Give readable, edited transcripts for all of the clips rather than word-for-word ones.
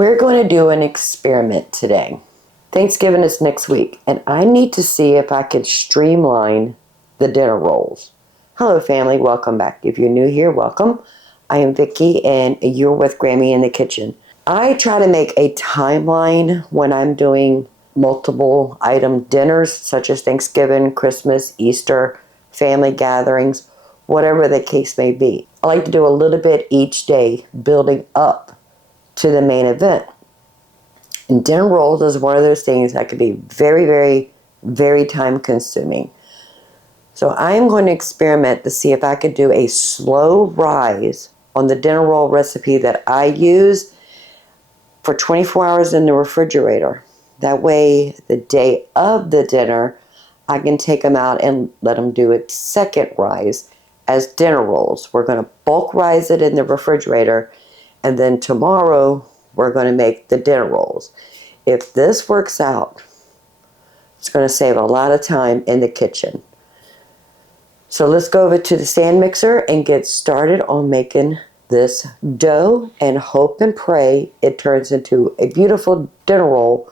We're going to do an experiment today. Thanksgiving is next week, and I need to see if I can streamline the dinner rolls. Hello, family. Welcome back. If you're new here, welcome. I am Vicki, and you're with Grammy in the kitchen. I try to make a timeline when I'm doing multiple item dinners, such as Thanksgiving, Christmas, Easter, family gatherings, whatever the case may be. I like to do a little bit each day, building up to the main event. And dinner rolls is one of those things that could be very, very, very time consuming. So I am going to experiment to see if I could do a slow rise on the dinner roll recipe that I use for 24 hours in the refrigerator. That way, the day of the dinner, I can take them out and let them do a second rise as dinner rolls. We're going to bulk rise it in the refrigerator, and then tomorrow we're going to make the dinner rolls. If this works out, it's going to save a lot of time in the kitchen. So let's go over to the stand mixer and get started on making this dough and hope and pray it turns into a beautiful dinner roll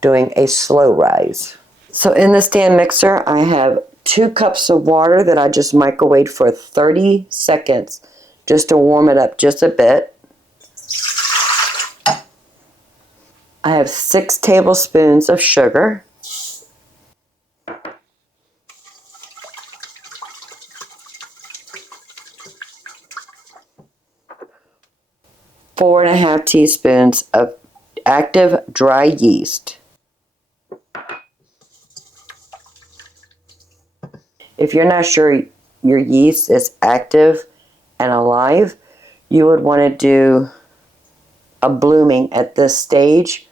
doing a slow rise. So in the stand mixer, I have 2 cups of water that I just microwaved for 30 seconds just to warm it up just a bit. I have 6 tablespoons of sugar. Four and a half teaspoons of active dry yeast. If you're not sure your yeast is active and alive, you would want to do a blooming at this stage.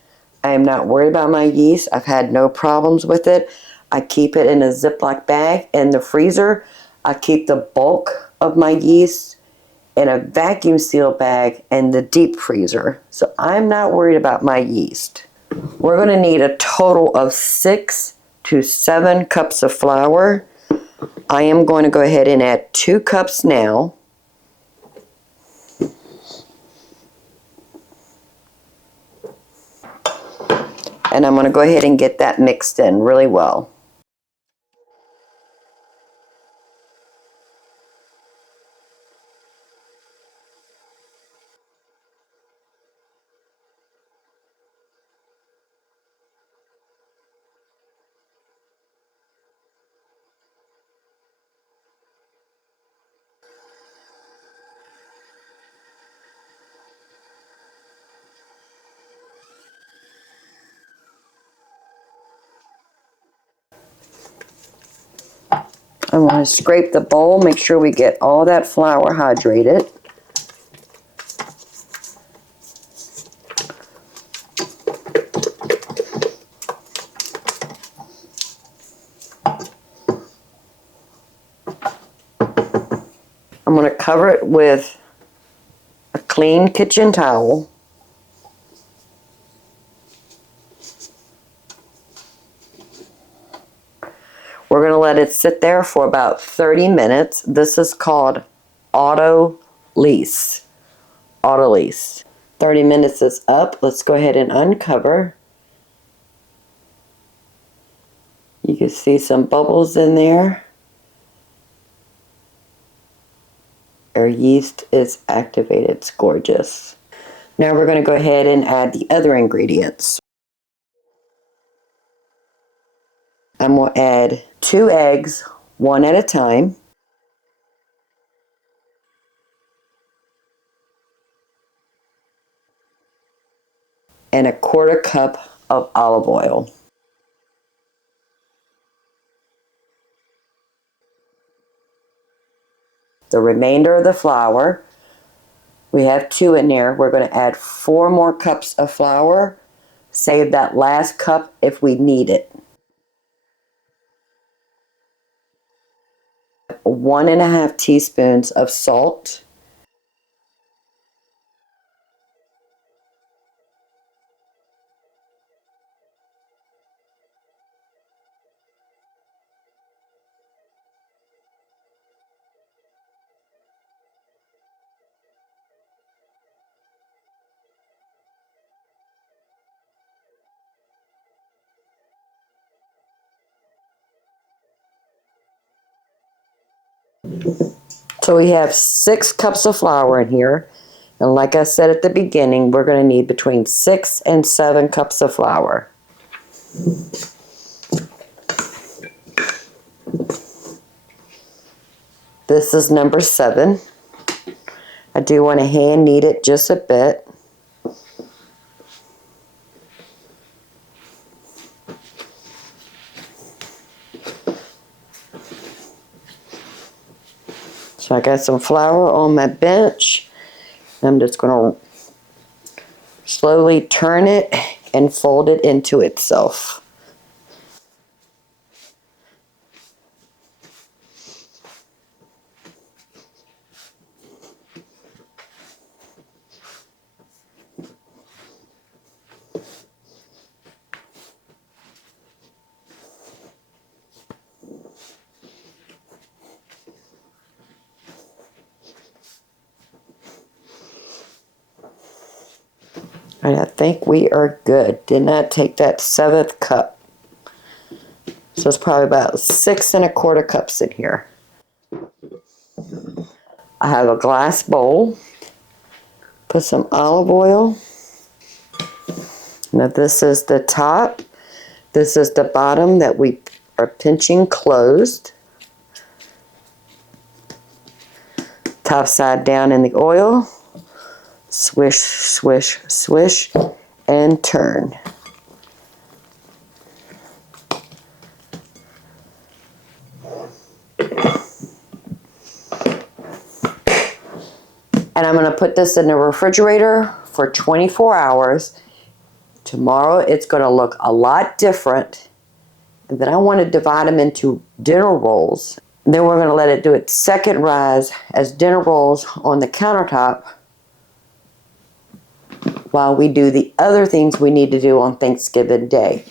I am not worried about my yeast. I've had no problems with it. I keep it in a Ziploc bag in the freezer. I keep the bulk of my yeast in a vacuum seal bag in the deep freezer. So I'm not worried about my yeast. We're going to need a total of 6 to 7 cups of flour. I am going to go ahead and add 2 cups now. And I'm going to go ahead and get that mixed in really well. I want to scrape the bowl, make sure we get all that flour hydrated. I'm going to cover it with a clean kitchen towel. We're going to let it sit there for about 30 minutes. This is called auto-lease. Auto-lease. 30 minutes is up. Let's go ahead and uncover. You can see some bubbles in there. Our yeast is activated. It's gorgeous. Now we're going to go ahead and add the other ingredients. I'm going to add 2 eggs, one at a time. And a 1/4 cup of olive oil. The remainder of the flour, we have 2 in there. We're going to add 4 more cups of flour. Save that last cup if we need it. 1.5 teaspoons of salt. So we have 6 cups of flour in here. And like I said at the beginning, we're going to need between 6 and 7 cups of flour. This is number 7. I do want to hand knead it just a bit. So I got some flour on my bench. I'm just going to slowly turn it and fold it into itself. And I think we are good. Did not take that 7th cup. So it's probably about 6 1/4 cups in here. I have a glass bowl. Put some olive oil. Now this is the top. This is the bottom that we are pinching closed. Top side down in the oil. Swish, swish, swish, and turn. And I'm going to put this in the refrigerator for 24 hours. Tomorrow it's going to look a lot different. And then I want to divide them into dinner rolls. Then we're going to let it do its second rise as dinner rolls on the countertop while we do the other things we need to do on Thanksgiving Day.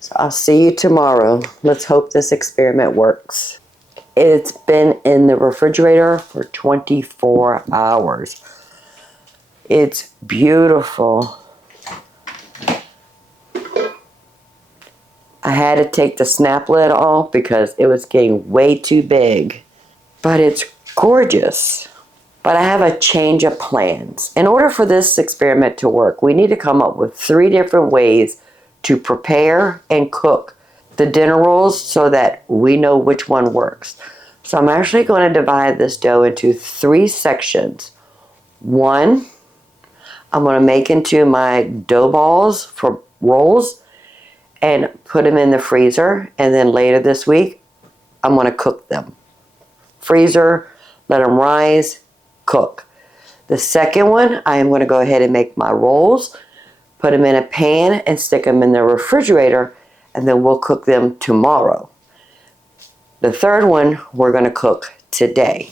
So I'll see you tomorrow. Let's hope this experiment works. It's been in the refrigerator for 24 hours. It's beautiful. I had to take the snap lid off because it was getting way too big. But it's gorgeous. But I have a change of plans. In order for this experiment to work, we need to come up with 3 different ways to prepare and cook the dinner rolls so that we know which one works. So I'm actually going to divide this dough into 3 sections. One, I'm going to make into my dough balls for rolls and put them in the freezer. And then later this week, I'm going to cook them. Freezer, let them rise, cook. The second one, I am going to go ahead and make my rolls, put them in a pan and stick them in the refrigerator, and then we'll cook them tomorrow. The third one, we're going to cook today.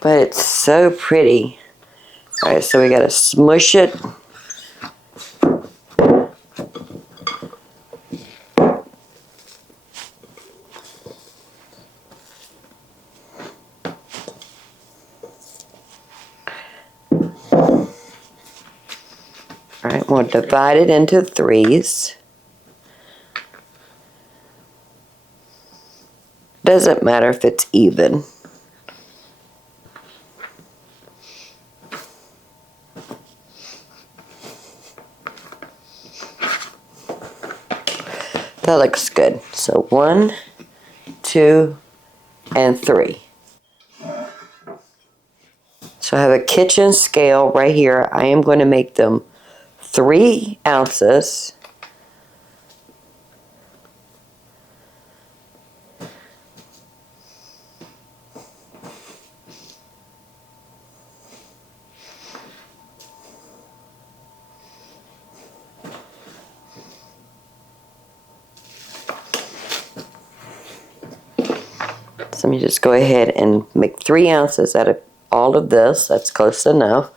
But it's so pretty. All right, so we got to smush it. All right, we'll divide it into 3s. Doesn't matter if it's even. That looks good. So 1, 2, and 3. So I have a kitchen scale right here. I am going to make them 3 ounces. So let me just go ahead and make 3 ounces out of all of this. That's close enough.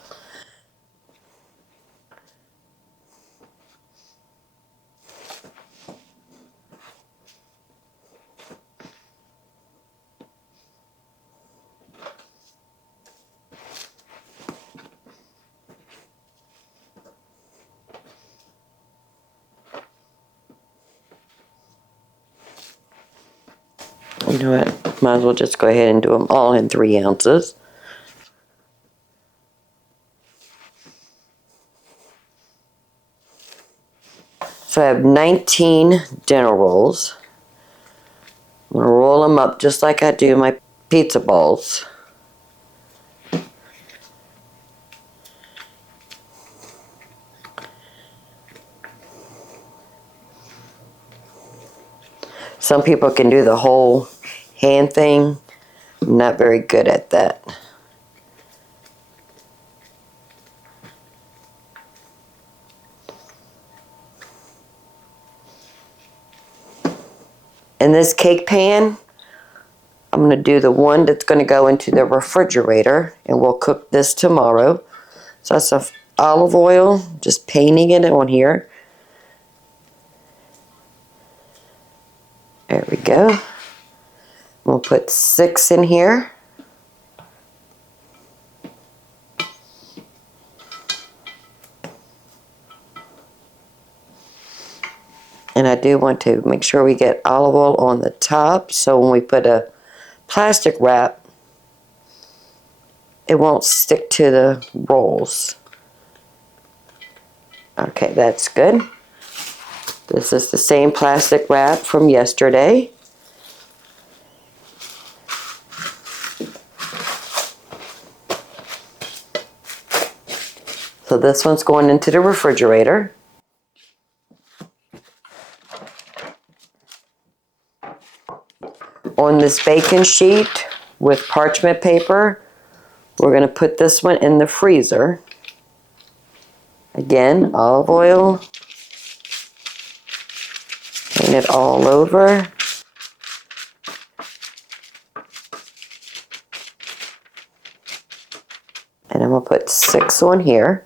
You know what? Might as well just go ahead and do them all in 3 ounces. So I have 19 dinner rolls. I'm going to roll them up just like I do my pizza balls. Some people can do the whole hand thing. I'm not very good at that. In this cake pan, I'm going to do the one that's going to go into the refrigerator, and we'll cook this tomorrow. So that's some olive oil, just painting it on here. There we go. We'll put 6 in here. And I do want to make sure we get olive oil on the top, so when we put a plastic wrap, it won't stick to the rolls. Okay, that's good. This is the same plastic wrap from yesterday. So this one's going into the refrigerator. On this baking sheet with parchment paper, we're going to put this one in the freezer. Again, olive oil. Paint it all over. And I'm going to put 6 on here.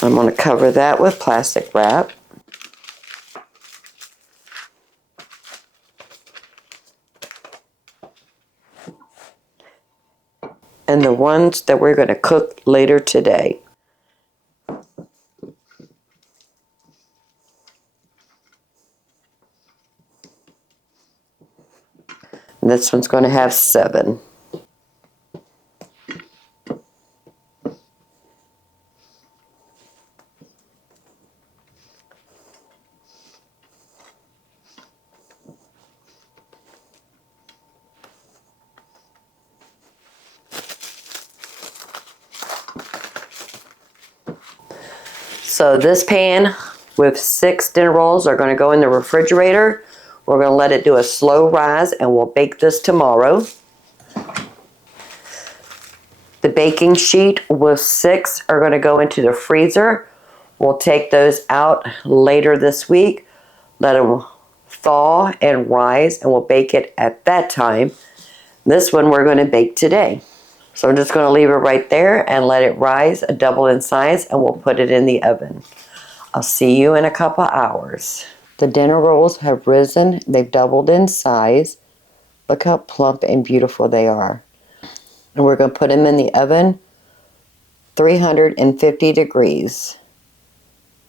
I'm going to cover that with plastic wrap. And the ones that we're going to cook later today. And this one's going to have 7. So this pan with 6 dinner rolls are going to go in the refrigerator. We're going to let it do a slow rise, and we'll bake this tomorrow. The baking sheet with 6 are going to go into the freezer. We'll take those out later this week, let them thaw and rise, and we'll bake it at that time. This one we're going to bake today. So I'm just going to leave it right there and let it rise, double in size, and we'll put it in the oven. I'll see you in a couple hours. The dinner rolls have risen. They've doubled in size. Look how plump and beautiful they are. And we're going to put them in the oven, 350 degrees.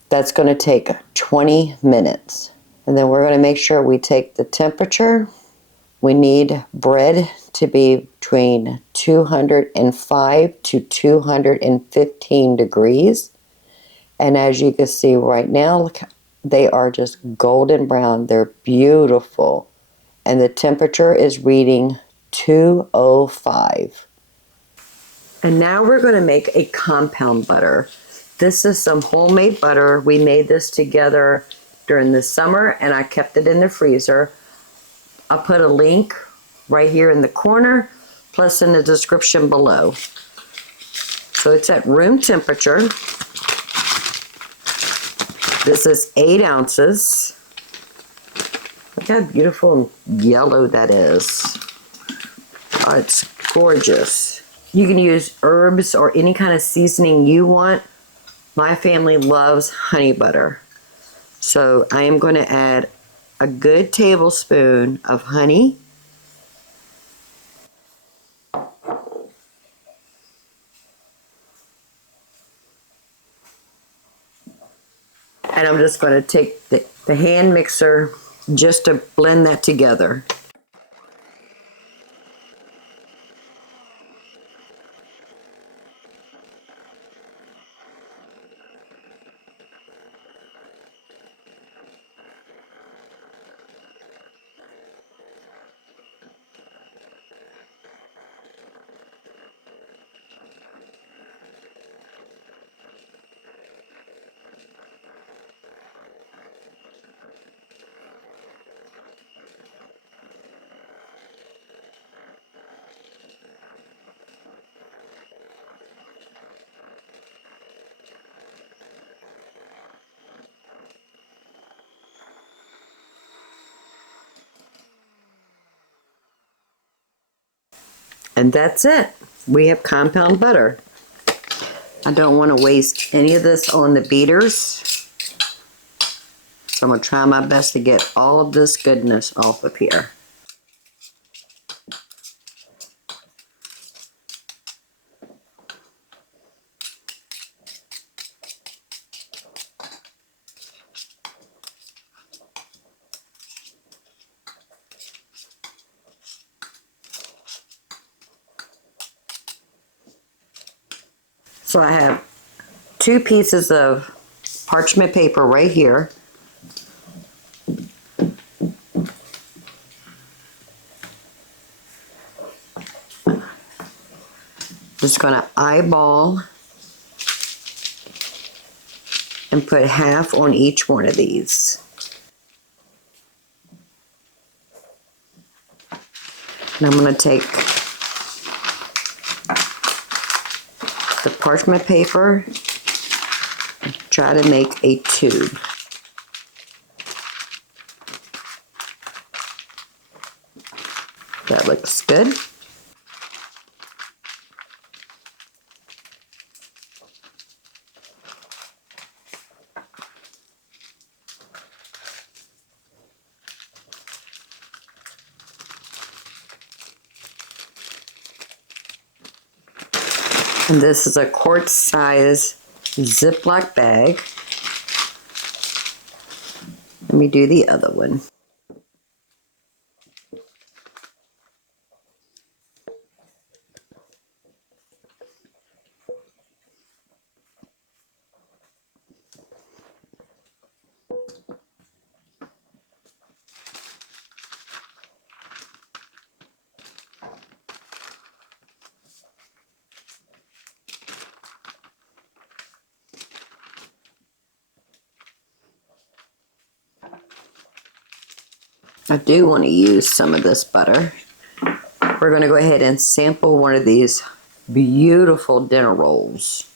That's going to take 20 minutes. And then we're going to make sure we take the temperature. We need bread to be between 205 to 215 degrees. And as you can see right now, look, they are just golden brown. They're beautiful. And the temperature is reading 205. And now we're going to make a compound butter. This is some homemade butter. We made this together during the summer, and I kept it in the freezer. I'll put a link right here in the corner, plus in the description below. So it's at room temperature. This is 8 ounces. Look how beautiful and yellow that is. Oh, it's gorgeous. You can use herbs or any kind of seasoning you want. My family loves honey butter. So I am going to add a good tablespoon of honey. just going to take the hand mixer just to blend that together. And that's it. We have compound butter. I don't want to waste any of this on the beaters. So I'm going to try my best to get all of this goodness off of here. So I have 2 pieces of parchment paper right here. Just going to eyeball and put half on each one of these. And I'm going to take the parchment paper and try to make a tube. That looks good. And this is a quart size Ziploc bag. Let me do the other one. I do want to use some of this butter. We're going to go ahead and sample one of these beautiful dinner rolls.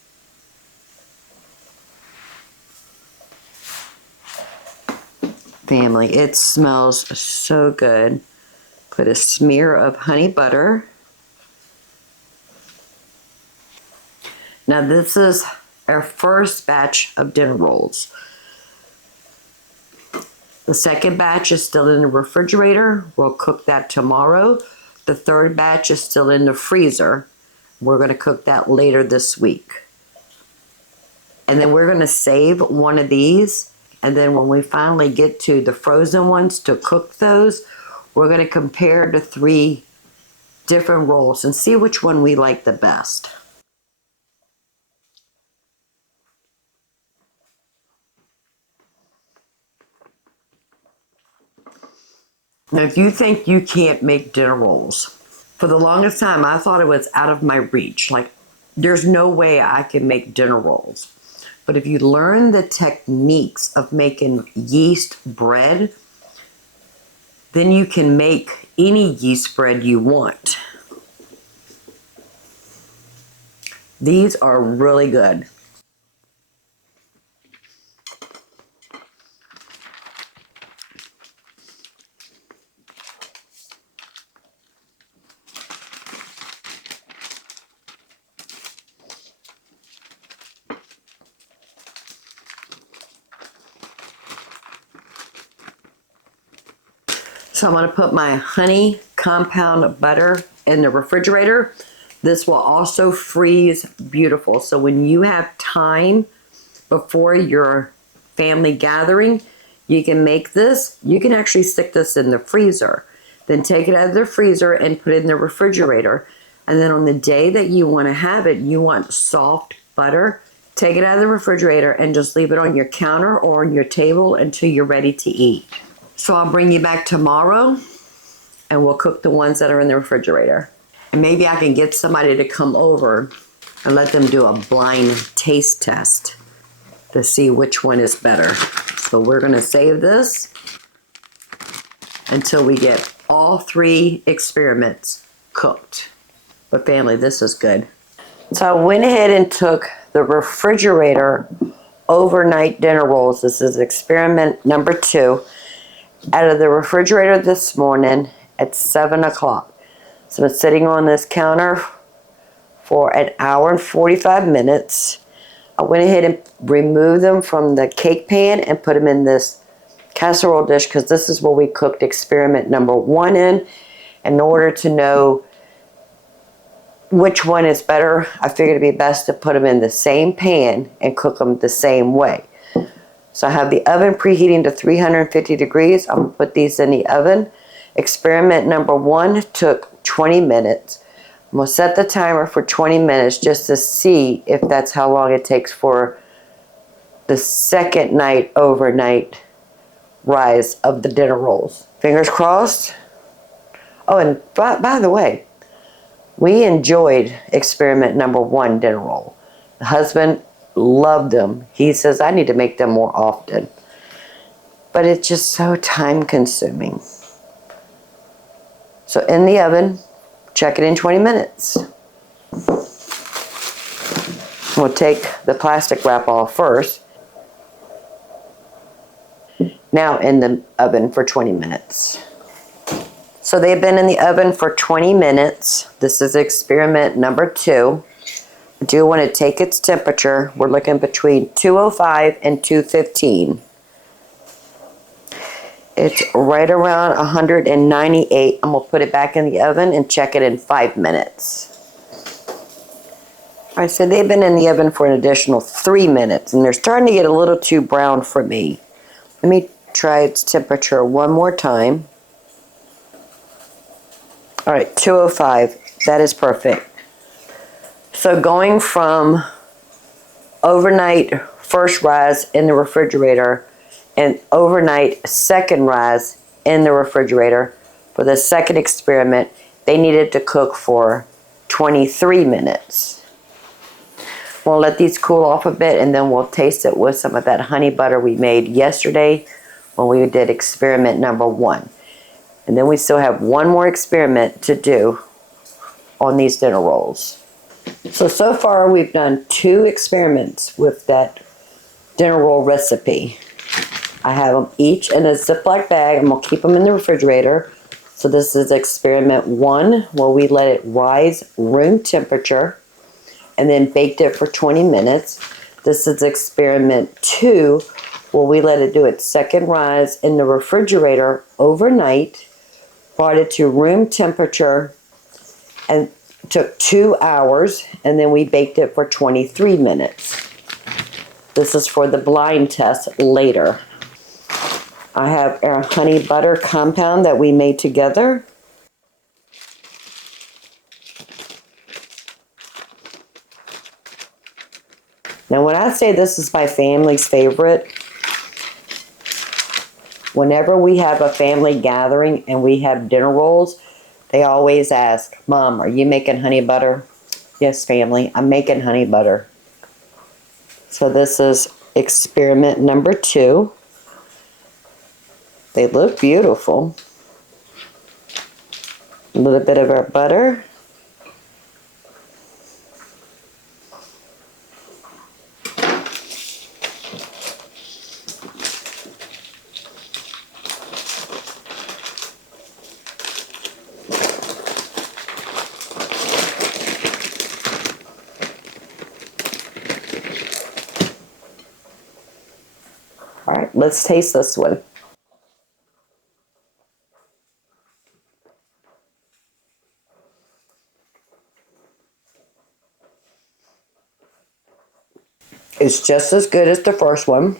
Family, it smells so good. Put a smear of honey butter. Now this is our first batch of dinner rolls. The second batch is still in the refrigerator. We'll cook that tomorrow. The third batch is still in the freezer. We're going to cook that later this week. And then we're going to save one of these. And then when we finally get to the frozen ones to cook those, we're going to compare the 3 different rolls and see which one we like the best. Now, if you think you can't make dinner rolls, for the longest time, I thought it was out of my reach. Like, there's no way I can make dinner rolls. But if you learn the techniques of making yeast bread, then you can make any yeast bread you want. These are really good. So I'm going to put my honey compound butter in the refrigerator. This will also freeze beautiful. So when you have time before your family gathering, you can make this. You can actually stick this in the freezer. Then take it out of the freezer and put it in the refrigerator. And then on the day that you want to have it, you want soft butter, take it out of the refrigerator and just leave it on your counter or on your table until you're ready to eat. So I'll bring you back tomorrow and we'll cook the ones that are in the refrigerator. And maybe I can get somebody to come over and let them do a blind taste test to see which one is better. So we're gonna save this until we get all 3 experiments cooked. But family, this is good. So I went ahead and took the refrigerator overnight dinner rolls. This is experiment number 2 out of the refrigerator this morning at 7 o'clock. So I'm sitting on this counter for an hour and 45 minutes. I went ahead and removed them from the cake pan and put them in this casserole dish because this is what we cooked experiment number 1 in order to know which one is better. I figured it'd be best to put them in the same pan and cook them the same way. So I have the oven preheating to 350 degrees. I'm going to put these in the oven. Experiment number 1 took 20 minutes. I'm going to set the timer for 20 minutes just to see if that's how long it takes for the second night overnight rise of the dinner rolls. Fingers crossed. Oh, and by the way, we enjoyed experiment number 1 dinner roll. The husband loved them. He says, I need to make them more often. But it's just so time consuming. So in the oven, check it in 20 minutes. We'll take the plastic wrap off first. Now in the oven for 20 minutes. So they've been in the oven for 20 minutes. This is experiment number 2. I do want to take its temperature. We're looking between 205 and 215. It's right around 198. I'm going to put it back in the oven and check it in 5 minutes. All right, so they've been in the oven for an additional 3 minutes, and they're starting to get a little too brown for me. Let me try its temperature one more time. All right, 205. That is perfect. So going from overnight first rise in the refrigerator and overnight second rise in the refrigerator for the second experiment, they needed to cook for 23 minutes. We'll let these cool off a bit and then we'll taste it with some of that honey butter we made yesterday when we did experiment number 1. And then we still have one more experiment to do on these dinner rolls. So far we've done 2 experiments with that dinner roll recipe. I have them each in a Ziploc bag. I'm going to keep them in the refrigerator. So this is experiment 1 where we let it rise room temperature and then baked it for 20 minutes. This is experiment 2 where we let it do its second rise in the refrigerator overnight, brought it to room temperature, and took 2 hours, and then we baked it for 23 minutes. This is for the blind test later. I have our honey butter compound that we made together. Now when I say this is my family's favorite, whenever we have a family gathering and we have dinner rolls, they always ask, Mom, are you making honey butter? Yes, family, I'm making honey butter. So this is experiment number 2. They look beautiful. A little bit of our butter. All right, let's taste this one. It's just as good as the first one.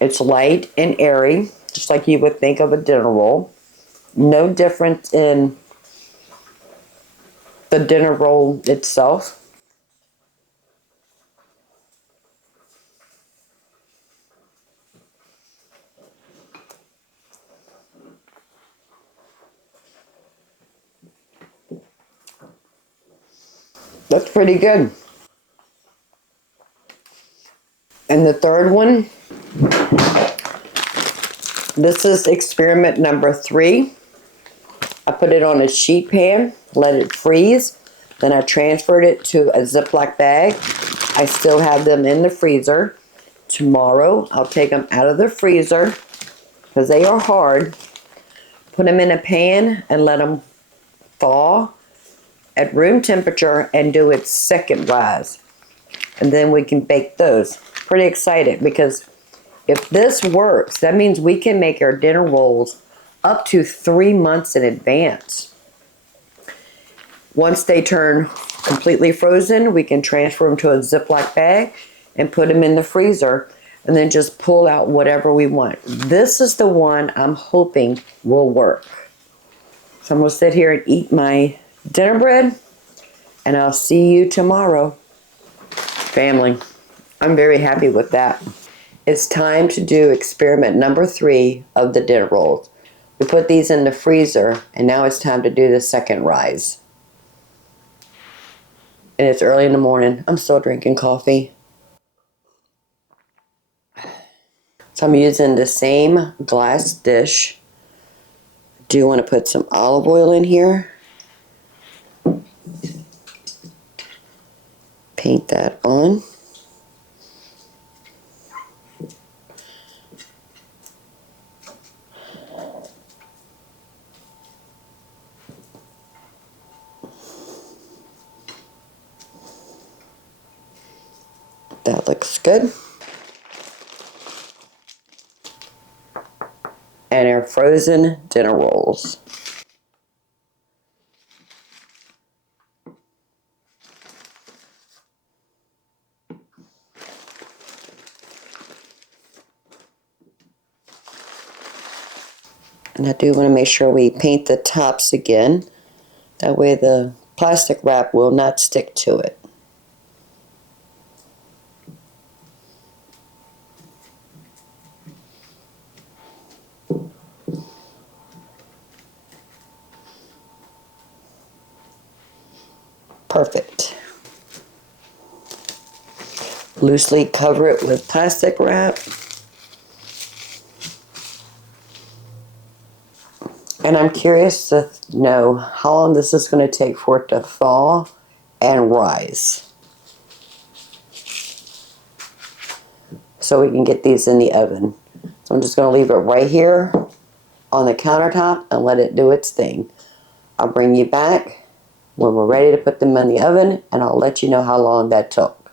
It's light and airy, just like you would think of a dinner roll. No difference in the dinner roll itself. That's pretty good. And the third one, this is experiment number 3. I put it on a sheet pan, let it freeze. Then I transferred it to a Ziploc bag. I still have them in the freezer. Tomorrow, I'll take them out of the freezer because they are hard. Put them in a pan and let them thaw at room temperature and do its second rise. And then we can bake those. Pretty excited because if this works, that means we can make our dinner rolls up to 3 months in advance. Once they turn completely frozen, we can transfer them to a Ziploc bag and put them in the freezer and then just pull out whatever we want. This is the one I'm hoping will work. So I'm going to sit here and eat my dinner bread, and I'll see you tomorrow. Family, I'm very happy with that. It's time to do experiment number 3 of the dinner rolls. We put these in the freezer, and now it's time to do the second rise. And it's early in the morning. I'm still drinking coffee. So I'm using the same glass dish. Do you want to put some olive oil in here? Paint that on. That looks good. And our frozen dinner rolls. And I do want to make sure we paint the tops again. That way the plastic wrap will not stick to it. Perfect. Loosely cover it with plastic wrap. And I'm curious to know how long this is going to take for it to thaw and rise. So we can get these in the oven. So I'm just going to leave it right here on the countertop and let it do its thing. I'll bring you back when we're ready to put them in the oven, and I'll let you know how long that took.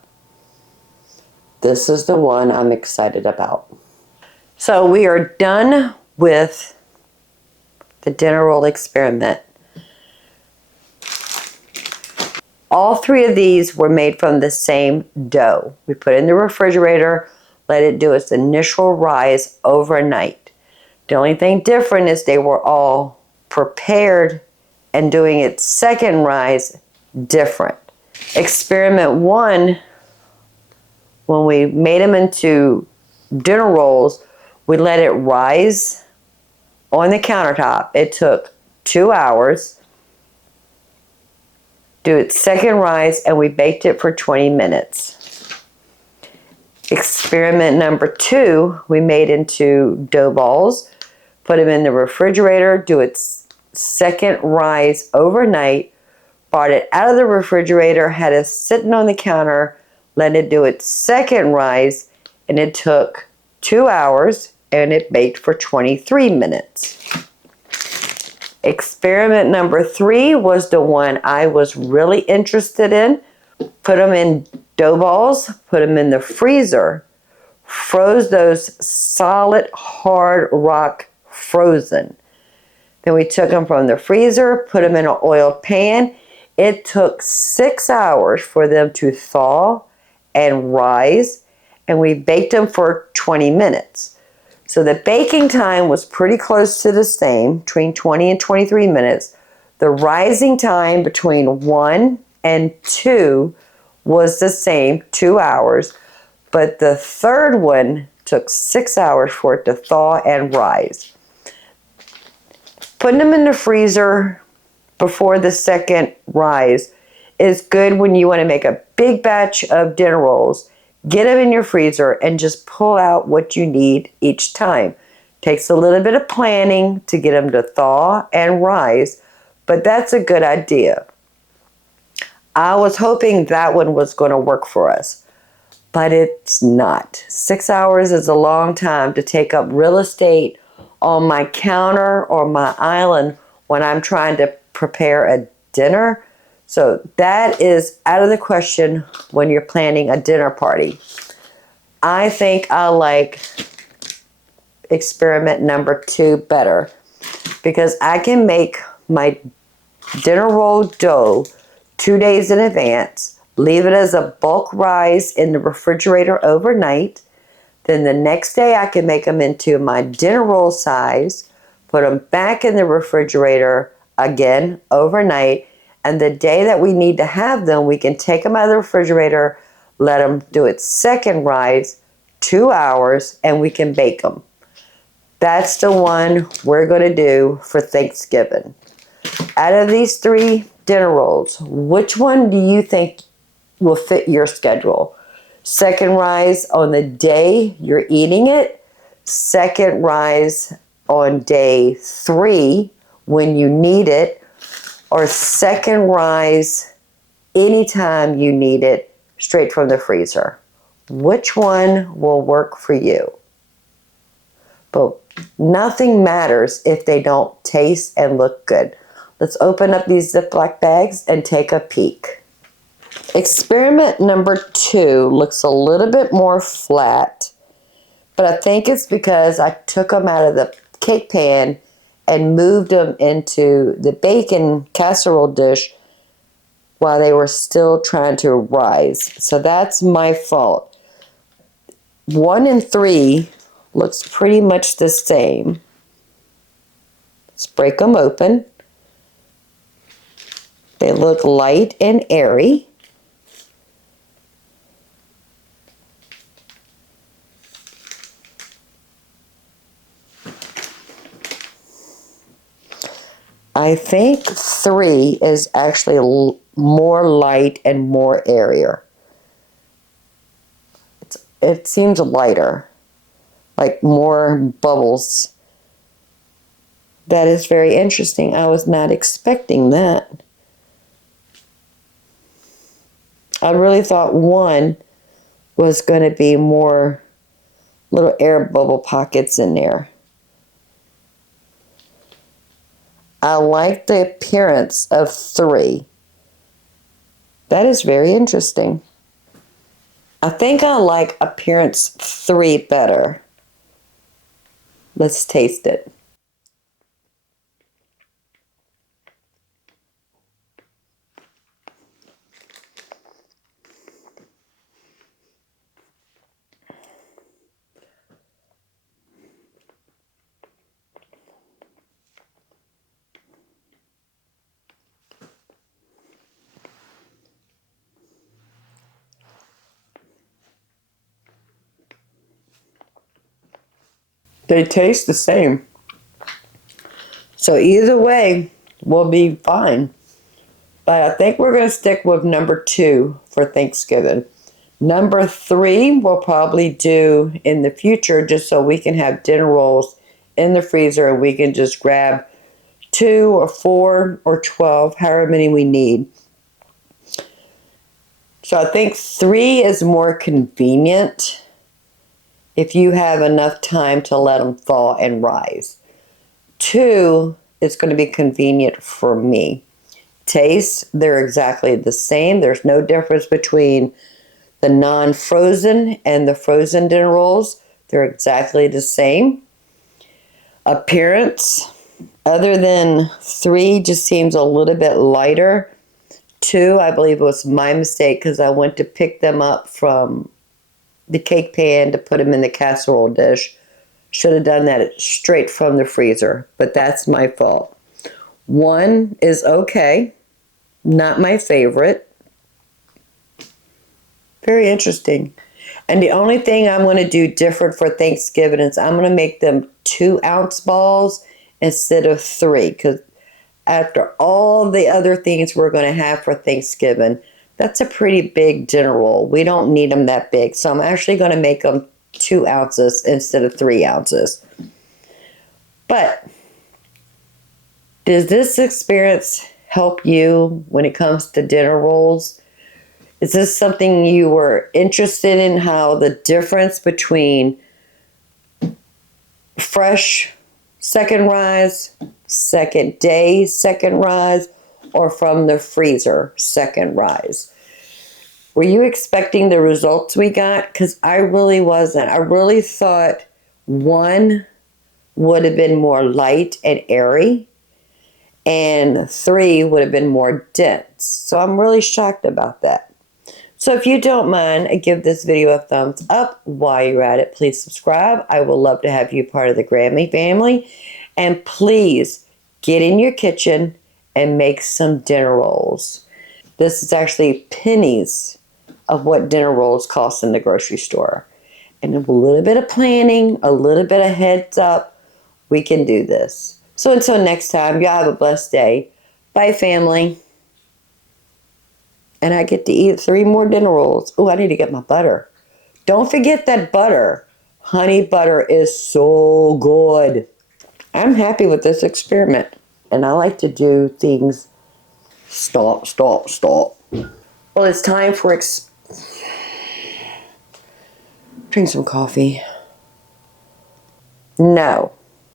This is the one I'm excited about. So we are done with the dinner roll experiment. All 3 of these were made from the same dough. We put it in the refrigerator, let it do its initial rise overnight. The only thing different is they were all prepared and doing its second rise different. Experiment 1, when we made them into dinner rolls, we let it rise on the countertop. It took 2 hours. Do its second rise, and we baked it for 20 minutes. Experiment number 2, we made into dough balls, put them in the refrigerator, do its second rise overnight, brought it out of the refrigerator, had it sitting on the counter, let it do its second rise, and it took 2 hours, and it baked for 23 minutes. Experiment number 3 was the one I was really interested in. Put them in dough balls, put them in the freezer, froze those solid hard rock frozen. Then we took them from the freezer, put them in an oiled pan. It took 6 hours for them to thaw and rise, and we baked them for 20 minutes. So the baking time was pretty close to the same, between 20 and 23 minutes. The rising time between 1 and 2 was the same, 2 hours. But the third one took 6 hours for it to thaw and rise. Putting them in the freezer before the second rise is good when you want to make a big batch of dinner rolls. Get them in your freezer and just pull out what you need each time. Takes a little bit of planning to get them to thaw and rise, but that's a good idea. I was hoping that one was going to work for us, but it's not. 6 hours is a long time to take up real estate on my counter or my island when I'm trying to prepare a dinner. So that is out of the question when you're planning a dinner party. I think I like experiment number 2 better because I can make my dinner roll dough 2 days in advance, leave it as a bulk rise in the refrigerator overnight. Then the next day I can make them into my dinner roll size, put them back in the refrigerator again overnight, and the day that we need to have them, we can take them out of the refrigerator, let them do its second rise, 2 hours, and we can bake them. That's the one we're going to do for Thanksgiving. Out of these 3 dinner rolls, which one do you think will fit your schedule? Second rise on the day you're eating it, second rise on day 3 when you need it, or second rise anytime you need it straight from the freezer. Which one will work for you? But nothing matters if they don't taste and look good. Let's open up these Ziploc bags and take a peek. Experiment number 2 looks a little bit more flat, but I think it's because I took them out of the cake pan and moved them into the bacon casserole dish while they were still trying to rise. So that's my fault. 1 and 3 looks pretty much the same. Let's break them open. They look light and airy. I think 3 is actually more light and more airier. It seems lighter, like more bubbles. That is very interesting. I was not expecting that. I really thought 1 was going to be more little air bubble pockets in there. I like the appearance of 3. That is very interesting. I think I like appearance 3 better. Let's taste it. They taste the same. So either way, we'll be fine. But I think we're going to stick with number 2 for Thanksgiving. Number 3 we'll probably do in the future just so we can have dinner rolls in the freezer and we can just grab 2 or 4 or 12, however many we need. So I think 3 is more convenient if you have enough time to let them thaw and rise. 2 is going to be convenient for me. Taste, they're exactly the same. There's no difference between the non-frozen and the frozen dinner rolls. They're exactly the same. Appearance, other than 3 just seems a little bit lighter. 2, I believe it was my mistake because I went to pick them up from the cake pan to put them in the casserole dish. Should have done that straight from the freezer, but that's my fault. One is okay, not my favorite. Very interesting. And the only thing I'm going to do different for Thanksgiving is I'm going to make them 2-ounce balls instead of 3. Because after all the other things we're going to have for Thanksgiving, that's a pretty big dinner roll. We don't need them that big. So I'm actually going to make them 2 ounces instead of 3 ounces. But does this experience help you when it comes to dinner rolls? Is this something you were interested in, how the difference between fresh second rise, second day second rise, or from the freezer second rise? Were you expecting the results we got? Because I really wasn't. I really thought one would have been more light and airy, and 3 would have been more dense. So I'm really shocked about that. So if you don't mind, give this video a thumbs up. While you're at it, please subscribe. I would love to have you part of the Grammy family. And please get in your kitchen and make some dinner rolls. This is actually pennies of what dinner rolls cost in the grocery store. And a little bit of planning, a little bit of heads up, we can do this. So until next time, y'all have a blessed day. Bye, family. And I get to eat 3 more dinner rolls. Oh, I need to get my butter. Don't forget that butter. Honey butter is so good. I'm happy with this experiment. And I like to do things stop. Well, it's time for drink some coffee. No.